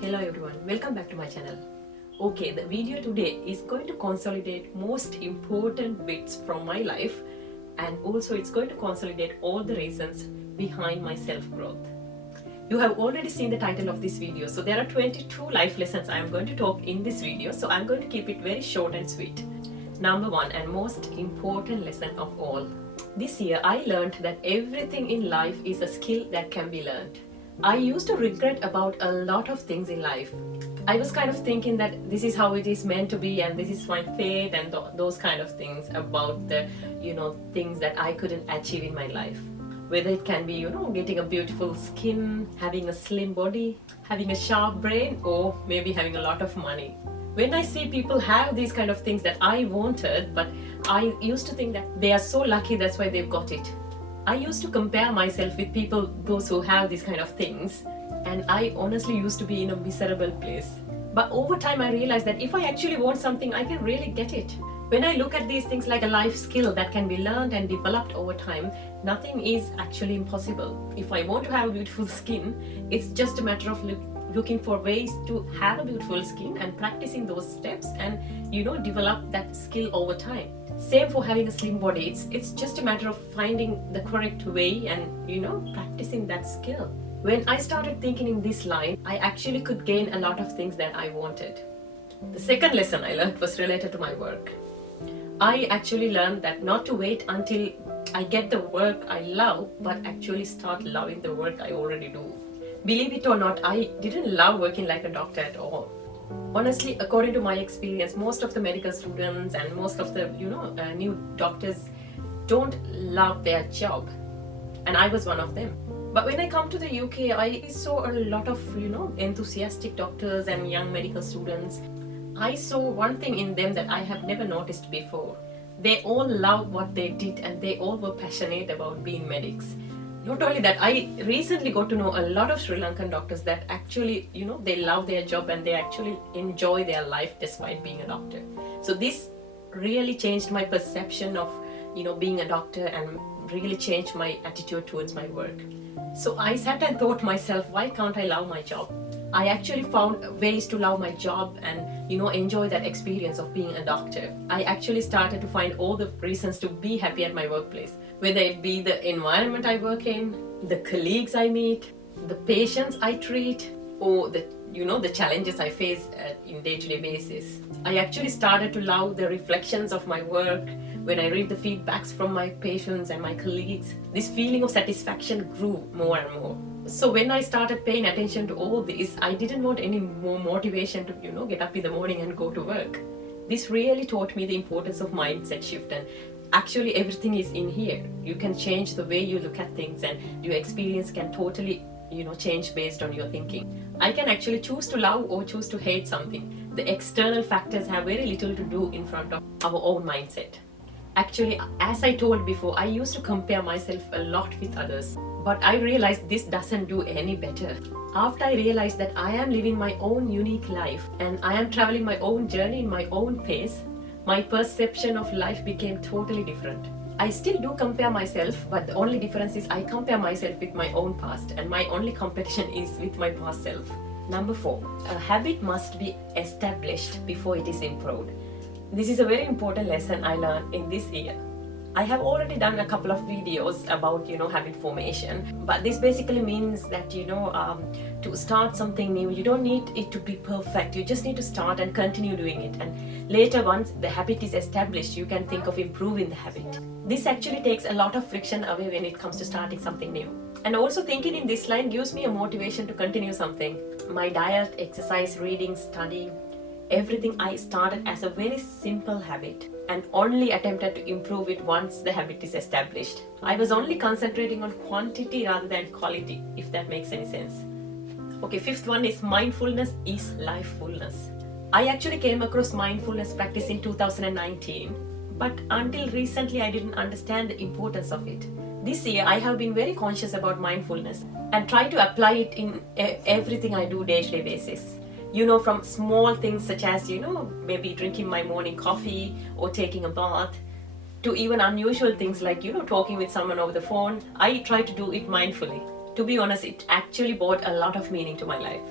Hello everyone, welcome back to my channel. Okay, the video today is going to consolidate most important bits from my life, and also it's going to consolidate all the reasons behind my self-growth. You have already seen the title of this video, so there are 22 life lessons I am going to talk in this video, so I'm going to keep it very short and sweet. Number one and most important lesson of all. This year I learned that everything in life is a skill that can be learned. I used to regret about a lot of things in life. I was kind of thinking that this is how it is meant to be and this is my fate and those kind of things about the, things that I couldn't achieve in my life. Whether it can be, getting a beautiful skin, having a slim body, having a sharp brain, or maybe having a lot of money. When I see people have these kind of things that I wanted, but I used to think that they are so lucky, that's why they've got it. I used to compare myself with people, those who have these kind of things, and I honestly used to be in a miserable place. But over time I realized that if I actually want something, I can really get it. When I look at these things like a life skill that can be learned and developed over time, nothing is actually impossible. If I want to have a beautiful skin, it's just a matter of looking for ways to have a beautiful skin and practicing those steps and develop that skill over time. Same for having a slim body. It's just a matter of finding the correct way and practicing that skill. When I started thinking in this line, I actually could gain a lot of things that I wanted. The second lesson I learned was related to my work. I actually learned that not to wait until I get the work I love, but actually start loving the work I already do. Believe it or not, I didn't love working like a doctor at all. Honestly, according to my experience, most of the medical students and most of the new doctors don't love their job, and I was one of them. But when I come to the UK, I saw a lot of enthusiastic doctors and young medical students. I saw one thing in them that I have never noticed before. They all loved what they did and they all were passionate about being medics. Not only that, I recently got to know a lot of Sri Lankan doctors that actually, they love their job and they actually enjoy their life despite being a doctor. So this really changed my perception of, being a doctor and really changed my attitude towards my work. So I sat and thought myself, why can't I love my job? I actually found ways to love my job and, enjoy that experience of being a doctor. I actually started to find all the reasons to be happy at my workplace. Whether it be the environment I work in, the colleagues I meet, the patients I treat, or the challenges I face in day-to-day basis. I actually started to love the reflections of my work. When I read the feedbacks from my patients and my colleagues, this feeling of satisfaction grew more and more. So when I started paying attention to all this, I didn't want any more motivation to get up in the morning and go to work. This really taught me the importance of mindset shift, and actually everything is in here. You can change the way you look at things and your experience can totally change based on your thinking. I can actually choose to love or choose to hate something. The external factors have very little to do in front of our own mindset. Actually, as I told before, I used to compare myself a lot with others, but I realized this doesn't do any better. After I realized that I am living my own unique life and I am traveling my own journey in my own pace, my perception of life became totally different. I still do compare myself, but the only difference is I compare myself with my own past, and my only competition is with my past self. Number 4, a habit must be established before it is improved. This is a very important lesson I learned in this year. I have already done a couple of videos about habit formation, but this basically means that to start something new, you don't need it to be perfect. You just need to start and continue doing it, and later, once the habit is established, you can think of improving the habit. This actually takes a lot of friction away when it comes to starting something new. And also thinking in this line gives me a motivation to continue something. My diet, exercise, reading, studying, everything I started as a very simple habit and only attempted to improve it once the habit is established. I was only concentrating on quantity rather than quality, if that makes any sense. Okay, 5th one is mindfulness is lifefulness. I actually came across mindfulness practice in 2019, but until recently I didn't understand the importance of it. This year I have been very conscious about mindfulness and try to apply it in everything I do day-to-day basis. From small things such as, maybe drinking my morning coffee or taking a bath, to even unusual things like, talking with someone over the phone. I try to do it mindfully. To be honest, it actually brought a lot of meaning to my life.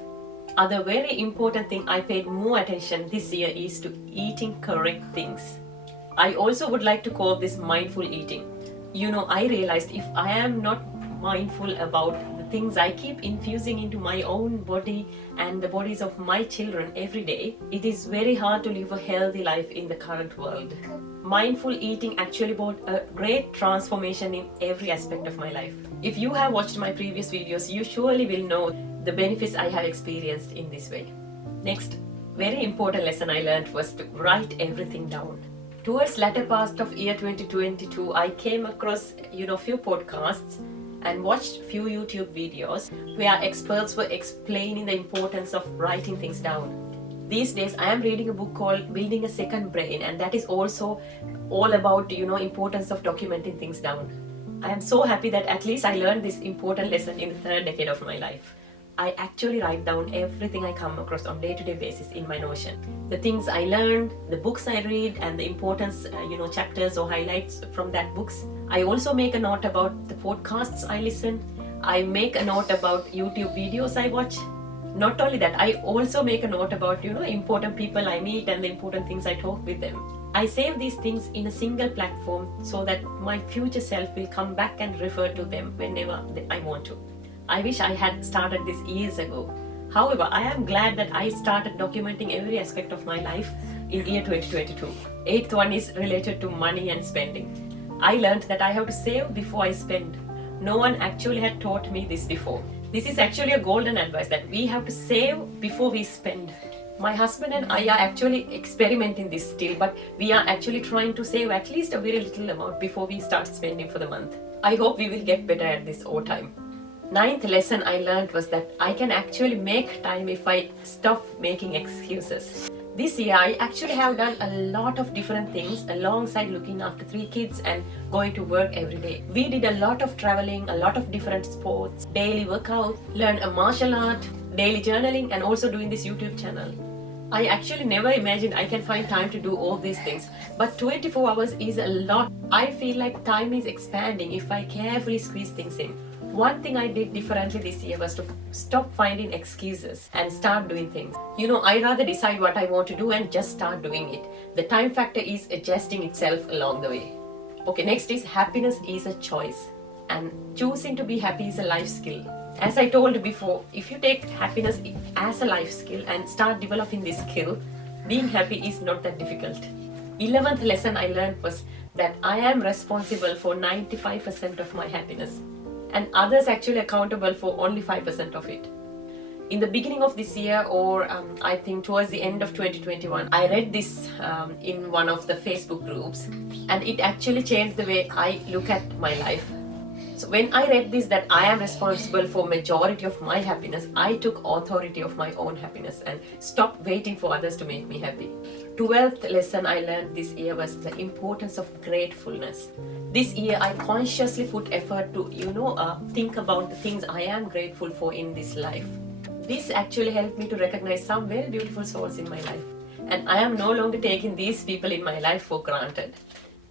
Other very important thing I paid more attention this year is to eating correct things. I also would like to call this mindful eating. I realized if I am not mindful about the things I keep infusing into my own body and the bodies of my children every day, it is very hard to live a healthy life in the current world. Mindful eating actually brought a great transformation in every aspect of my life. If you have watched my previous videos, you surely will know the benefits I have experienced in this way. Next, very important lesson I learned was to write everything down. Towards latter part of year 2022, I came across few podcasts and watched few YouTube videos where experts were explaining the importance of writing things down. These days I am reading a book called Building a Second Brain, and that is also all about importance of documenting things down. I am so happy that at least I learned this important lesson in the third decade of my life. I actually write down everything I come across on day-to-day basis in my Notion. The things I learned, the books I read, and the importance, chapters or highlights from that books. I also make a note about the podcasts I listen. I make a note about YouTube videos I watch. Not only that, I also make a note about, important people I meet and the important things I talk with them. I save these things in a single platform so that my future self will come back and refer to them whenever I want to. I wish I had started this years ago. However, I am glad that I started documenting every aspect of my life in year 2022. Eighth one is related to money and spending. I learned that I have to save before I spend. No one actually had taught me this before. This is actually a golden advice that we have to save before we spend. My husband and I are actually experimenting this still, but we are actually trying to save at least a very little amount before we start spending for the month. I hope we will get better at this over time. Ninth lesson I learned was that I can actually make time if I stop making excuses. This year I actually have done a lot of different things alongside looking after 3 kids and going to work every day. We did a lot of traveling, a lot of different sports, daily workout, learned a martial art, daily journaling, and also doing this YouTube channel. I actually never imagined I can find time to do all these things, but 24 hours is a lot. I feel like time is expanding if I carefully squeeze things in. One thing I did differently this year was to stop finding excuses and start doing things. I rather decide what I want to do and just start doing it. The time factor is adjusting itself along the way. Okay, next is happiness is a choice, and choosing to be happy is a life skill. As I told before, if you take happiness as a life skill and start developing this skill, being happy is not that difficult. 11th lesson I learned was that I am responsible for 95% of my happiness, and others actually accountable for only 5% of it. In the beginning of this year, or I think towards the end of 2021, I read this in one of the Facebook groups, and it actually changed the way I look at my life. So when I read this, that I am responsible for majority of my happiness, I took authority of my own happiness and stopped waiting for others to make me happy. 12th lesson I learned this year was the importance of gratefulness. This year I consciously put effort to think about the things I am grateful for in this life. This actually helped me to recognize some very beautiful souls in my life, and I am no longer taking these people in my life for granted.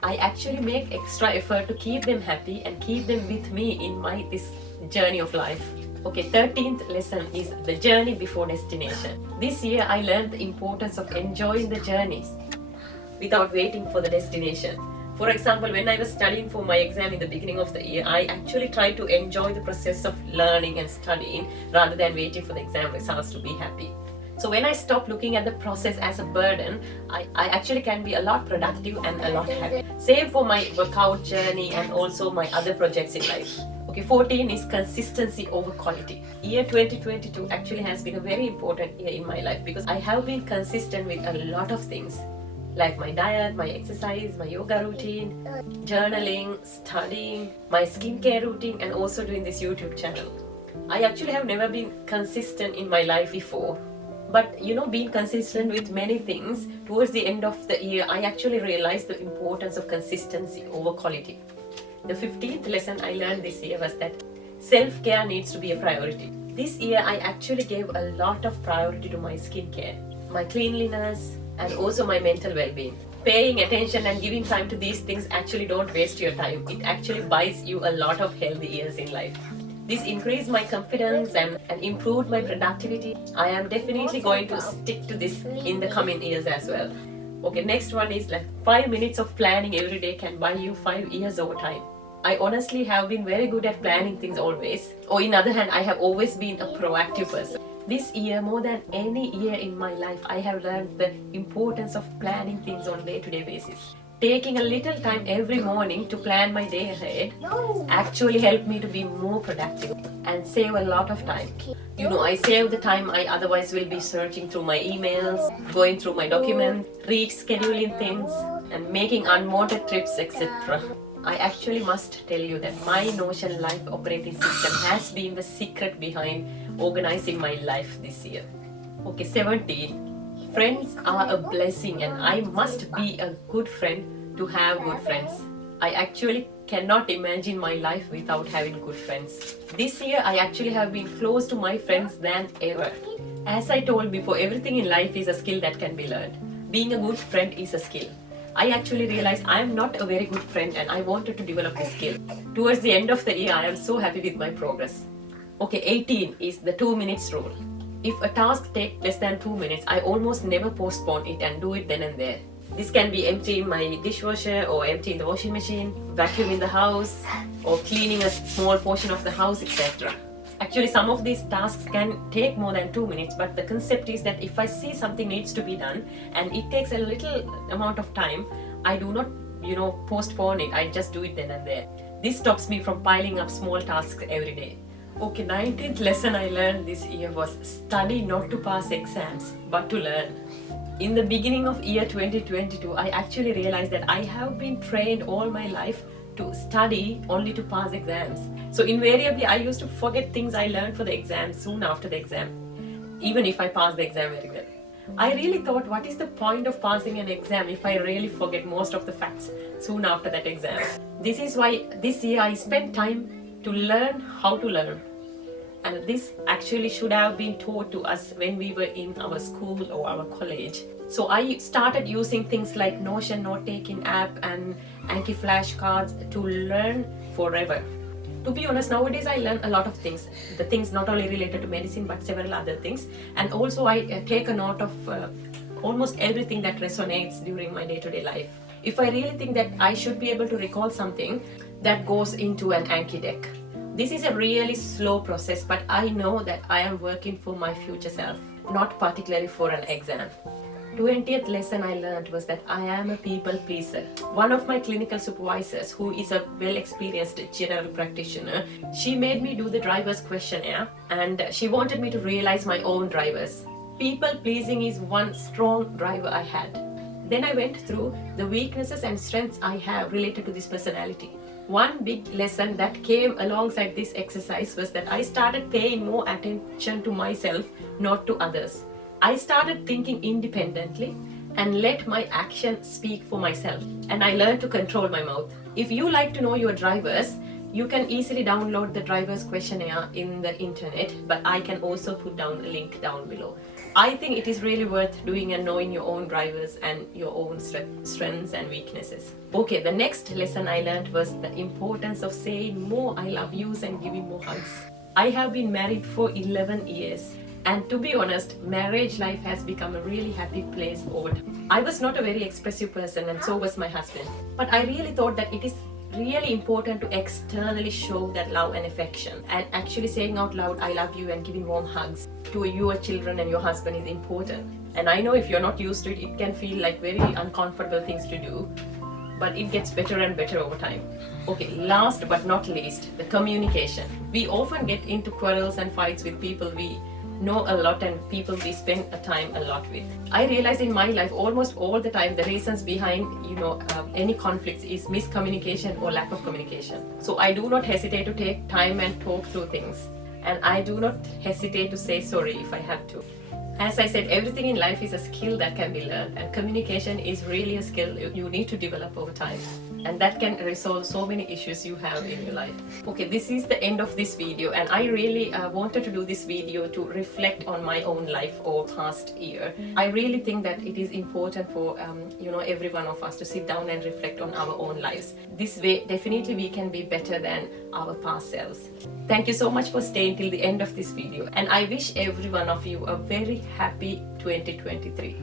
I actually make extra effort to keep them happy and keep them with me in this journey of life. Okay, 13th lesson is the journey before destination. This year I learned the importance of enjoying the journeys without waiting for the destination. For example, when I was studying for my exam in the beginning of the year, I actually tried to enjoy the process of learning and studying rather than waiting for the exam results to be happy. So when I stop looking at the process as a burden, I actually can be a lot productive and a lot happy. Same for my workout journey and also my other projects in life. Okay, 14 is consistency over quality. Year 2022 actually has been a very important year in my life because I have been consistent with a lot of things, like my diet, my exercise, my yoga routine, journaling, studying, my skincare routine, and also doing this YouTube channel. I actually have never been consistent in my life before. But being consistent with many things, towards the end of the year, I actually realized the importance of consistency over quality. The 15th lesson I learned this year was that self-care needs to be a priority. This year, I actually gave a lot of priority to my skincare, my cleanliness, and also my mental well-being. Paying attention and giving time to these things actually don't waste your time. It actually buys you a lot of healthy years in life. This increased my confidence and improved my productivity. I am definitely going to stick to this in the coming years as well. Okay, next one is like 5 minutes of planning every day can buy you 5 years over time. I honestly have been very good at planning things always. Or in other hand, I have always been a proactive person. This year, more than any year in my life, I have learned the importance of planning things on a day-to-day basis. Taking a little time every morning to plan my day ahead actually helped me to be more productive and save a lot of time. You know, I save the time I otherwise will be searching through my emails, going through my documents, rescheduling things, and making unwanted trips, etc. I actually must tell you that my Notion life operating system has been the secret behind organizing my life this year. Okay, 17. Friends are a blessing and I must be a good friend to have good friends. I actually cannot imagine my life without having good friends. This year I actually have been close to my friends than ever. As I told before, everything in life is a skill that can be learned. Being a good friend is a skill. I actually realized I am not a very good friend and I wanted to develop this skill. Towards the end of the year, I am so happy with my progress. Okay, 18 is the 2 minutes rule. If a task takes less than 2 minutes, I almost never postpone it and do it then and there. This can be emptying my dishwasher or emptying the washing machine, vacuuming the house, or cleaning a small portion of the house, etc. Actually, some of these tasks can take more than 2 minutes, but the concept is that if I see something needs to be done and it takes a little amount of time, I do not, postpone it. I just do it then and there. This stops me from piling up small tasks every day. Okay, 19th lesson I learned this year was study not to pass exams, but to learn. In the beginning of year 2022, I actually realized that I have been trained all my life to study only to pass exams. So invariably, I used to forget things I learned for the exam soon after the exam, even if I passed the exam very well. I really thought, what is the point of passing an exam if I really forget most of the facts soon after that exam? This is why this year I spent time to learn how to learn. And this actually should have been taught to us when we were in our school or our college. So I started using things like Notion note-taking app and Anki flashcards to learn forever. To be honest, nowadays I learn a lot of things. The things not only related to medicine but several other things. And also I take a note of almost everything that resonates during my day-to-day life. If I really think that I should be able to recall something, that goes into an Anki deck. This is a really slow process, but I know that I am working for my future self, not particularly for an exam. 20th lesson I learned was that I am a people pleaser. One of my clinical supervisors, who is a well-experienced general practitioner, she made me do the driver's questionnaire and she wanted me to realize my own drivers. People pleasing is one strong driver I had. Then I went through the weaknesses and strengths I have related to this personality. One big lesson that came alongside this exercise was that I started paying more attention to myself, not to others. I started thinking independently and let my action speak for myself. And I learned to control my mouth. If you like to know your drivers, you can easily download the driver's questionnaire in the internet, but I can also put down a link down below. I think it is really worth doing and knowing your own drivers and your own strengths and weaknesses. Okay, the next lesson I learned was the importance of saying more I love yous and giving more hugs. I have been married for 11 years. And to be honest, marriage life has become a really happy place over time. I was not a very expressive person and so was my husband. But I really thought that it is really important to externally show that love and affection. And actually saying out loud, I love you and giving warm hugs to your children and your husband is important. And I know if you're not used to it, it can feel like very uncomfortable things to do. But it gets better and better over time. Okay, last but not least, the communication. We often get into quarrels and fights with people we know a lot and people we spend a time a lot with. I realize in my life almost all the time the reasons behind any conflicts is miscommunication or lack of communication. So I do not hesitate to take time and talk through things, and I do not hesitate to say sorry if I have to. As I said, everything in life is a skill that can be learned, and communication is really a skill you need to develop over time. and that can resolve so many issues you have in your life. Okay, this is the end of this video, and I really wanted to do this video to reflect on my own life or past year. I really think that it is important for every one of us to sit down and reflect on our own lives. This way definitely we can be better than our past selves. Thank you so much for staying till the end of this video, and I wish every one of you a very happy 2023.